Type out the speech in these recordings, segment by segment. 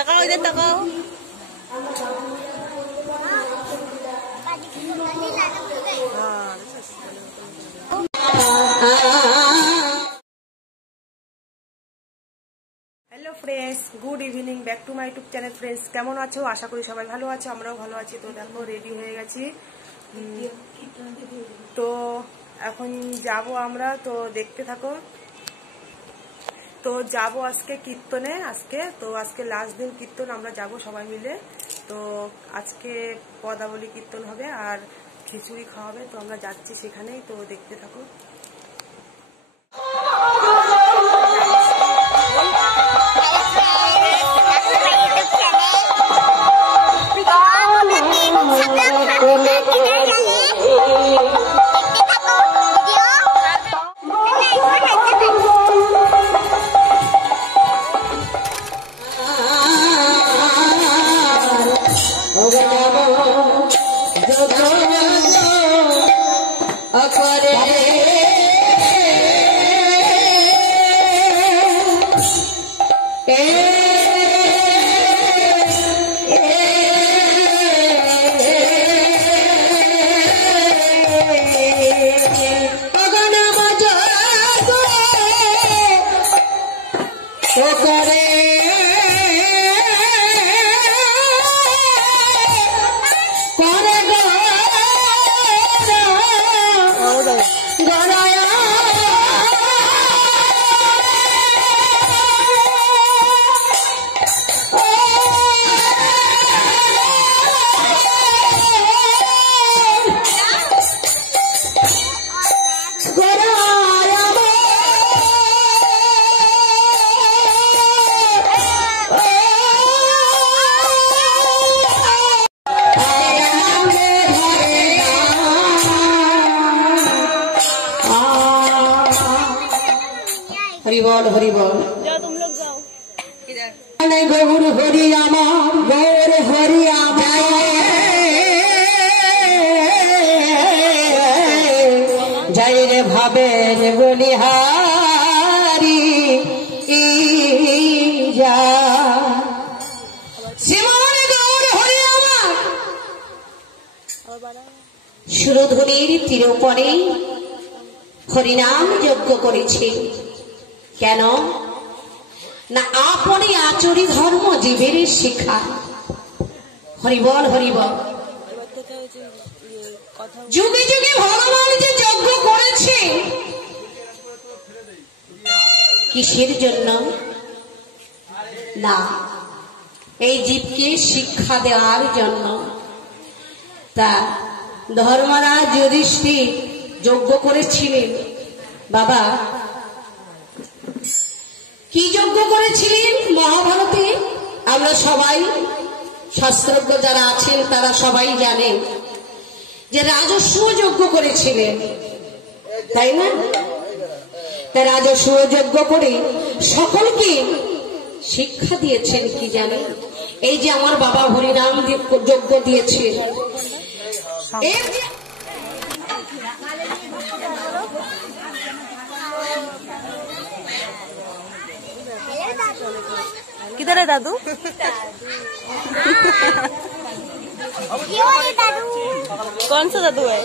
তাকাও ইধর তাকাও। Hello friends, good evening, back to my YouTube channel. Friends কেমন আছো? আশা করি সবাই ভালো আছো, আমরাও ভালো আছি। তো দেখো রেডি হয়ে গেছি, তো এখন যাব আমরা, তো দেখতে থাকো। তো যাব আজকে কীর্তনে, আজকে লাস্ট দিন কীর্তন, আমরা যাব সবাই মিলে। তো আজকে পদাবলী কীর্তন হবে আর খিচুড়ি খাওয়াবে, তো আমরা যাচ্ছি সেখানেই, তো দেখতে থাকো। हरि बोल हरि बोल। जाओ तुम लोग जाओ इधर। गौर हरि আমার गौर हरि আমার जय रे भावे रे बलिहारी जा শ্রীমান গৌর হরি আমার সুরধ্বনির তীরপরে হরিনাম যজ্ঞ করেছে। কেন না আপনি আচরি ধর্ম জীবের শিক্ষা। হরিবল হরিবল। যুগে যুগে ভগবান যে যজ্ঞ করেছে কিসের জন্য? না এই জীবকে শিক্ষা দেওয়ার জন্য। তা ধর্মরাজ যুধিষ্ঠির যজ্ঞ করেছিলেন। বাবা কি যজ্ঞ করেছিলেন? মহাভারতে আমরা সবাই শাস্ত্রজ্ঞ যারা আছেন তারা সবাই জানেন যে রাজস্ব যজ্ঞ করেছিলেন, তাই না? তাই রাজস্ব যজ্ঞ করে সকলকে শিক্ষা দিয়েছেন কি জানেন? এই যে আমার বাবা হরিনাম যজ্ঞ দিয়েছে। किधर है दादू? कौन सा दादू है?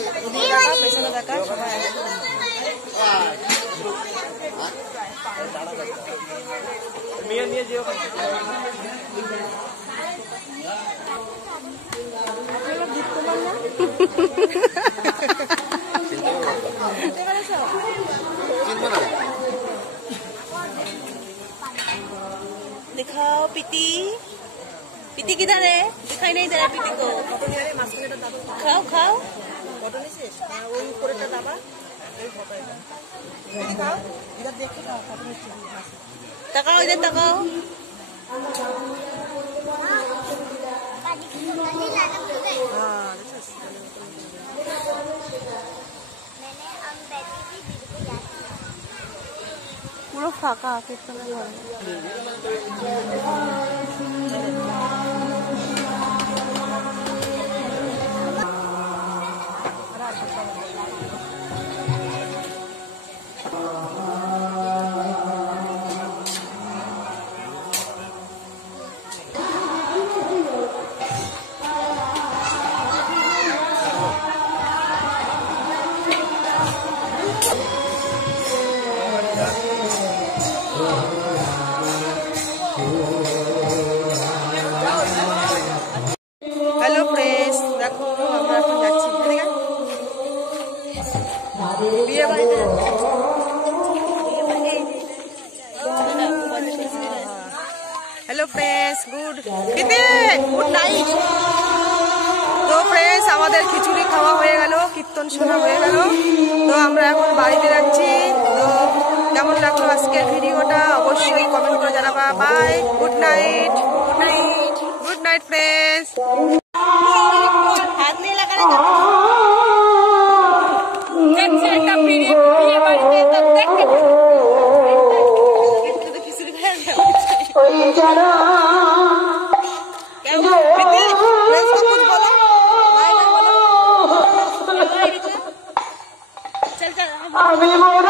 दिखाओ पीती। पीती किधर है? दिखाई नहीं दे रहा पीती को। खाओ खाओ। तकाओ इधर तकाओ। পুরো ফাঁকা কীর্তনের ঘরে। হ্যালো ফ্রেন্ডস, দেখো আমরা এখন যাচ্ছি বিয়ে বাড়িতে। Hello friends, good night. তো ফ্রেন্ডস, আমাদের খিচুড়ি খাওয়া হয়ে গেল, কীর্তন শোনা হয়ে গেল। তো আমরা এখন বাড়িতে যাচ্ছি। তো কেমন লাগলো আজকের ভিডিওটা অবশ্যই কমেন্ট করে জানাবা। Bye, good night. Good night friends. হাত নিয়ে লাগালে আমি বড়